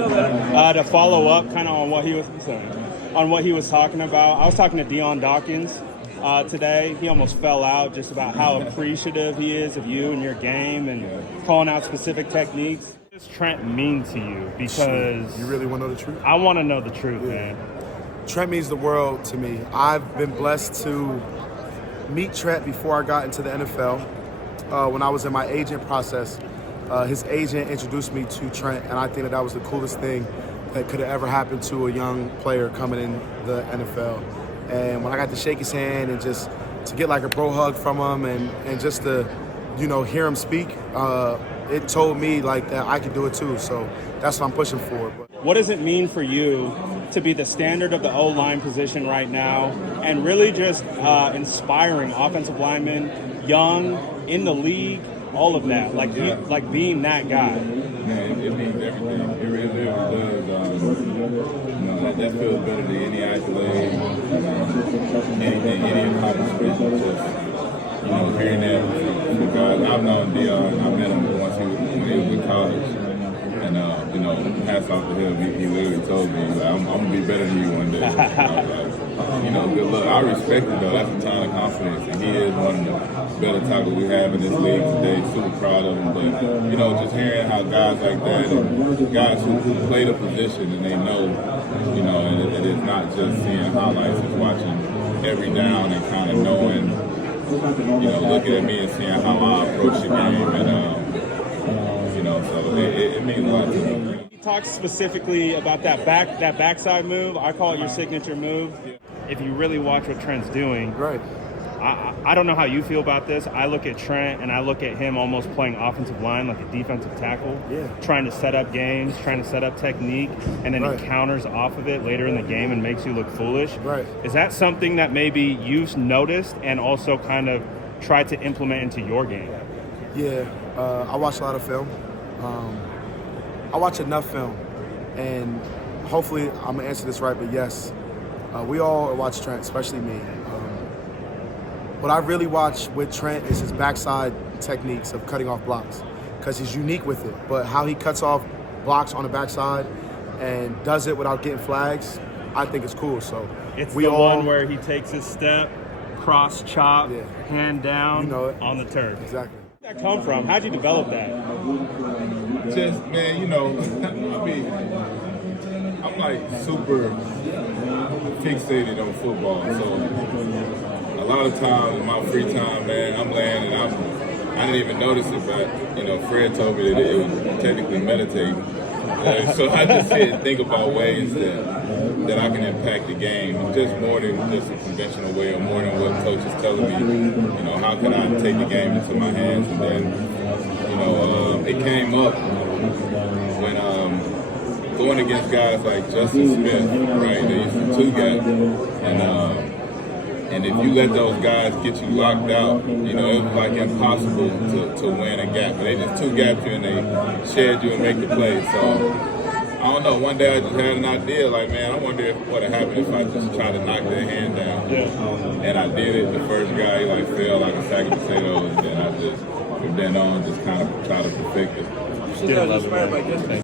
To follow up kind of on what he was talking about, I was talking to Dion Dawkins today. He almost fell out just about how appreciative he is of you and your game and calling out specific techniques. What does Trent mean to you? Because you really want to know the truth? I want to know the truth, man. Trent means the world to me. I've been blessed to meet Trent before I got into the NFL. When I was in my agent process, his agent introduced me to Trent, and I think that was the coolest thing that could have ever happened to a young player coming in the NFL. And when I got to shake his hand and just to get like a bro hug from him and just to, hear him speak, it told me like that I could do it too. So that's what I'm pushing for. What does it mean for you to be the standard of the O-line position right now and really just inspiring offensive linemen, young, in the league, all of that, like being that guy? Man, it means everything. It really does. That feels better than any accolade, anything, any accomplishment. Just, hearing that from guys. I've known Dion. I met him once when he was in college. And, hats off to him. He literally told me, I'm going to be better than you one day. Good luck. I respect him, though. That's a ton of confidence. And he is one of the better tackles we have in this league today. Super proud of him. But, just hearing how guys like that and guys who play the position and they know, and it is not just seeing highlights, it's watching every down and kind of knowing, looking at me and seeing how I approach the game. And, so it means a lot to me. He talks specifically about that backside move. I call it your signature move. If you really watch what Trent's doing, right. I don't know how you feel about this. I look at Trent and I look at him almost playing offensive line like a defensive tackle, trying to set up games, trying to set up technique, and then he counters off of it later in the game and makes you look foolish. Right. Is that something that maybe you've noticed and also kind of tried to implement into your game? Yeah, I watch a lot of film. I watch enough film, and hopefully I'm gonna answer this right, but yes, we all watch Trent, especially me. What I really watch with Trent is his backside techniques of cutting off blocks, because he's unique with it. But how he cuts off blocks on the backside and does it without getting flags, I think it's cool. So it's the one where he takes his step, cross chop, hand down on the turf. Exactly. Where'd that come from? How'd you develop that? Just, man, I'm like super fixated on football. So a lot of times in my free time, man, I'm laying and I didn't even notice it, but, Fred told me that it was technically meditating. So I just sit and think about ways that I can impact the game, just more than just a conventional way or more than what coach is telling me. How can I take the game into my hands? And then, it came up when going against guys like Justin Smith, right? They used to two-gap, and if you let those guys get you locked out, it was like impossible to win a gap. But they just two-gapped you and they shared you and make the play. So, I don't know, one day I just had an idea, like, man, I wonder what would happen if I just tried to knock their hand down. And I did it. The first guy, he fell like a sack of potatoes, and I just, from then on, just kind of try to perfect it. Still inspired by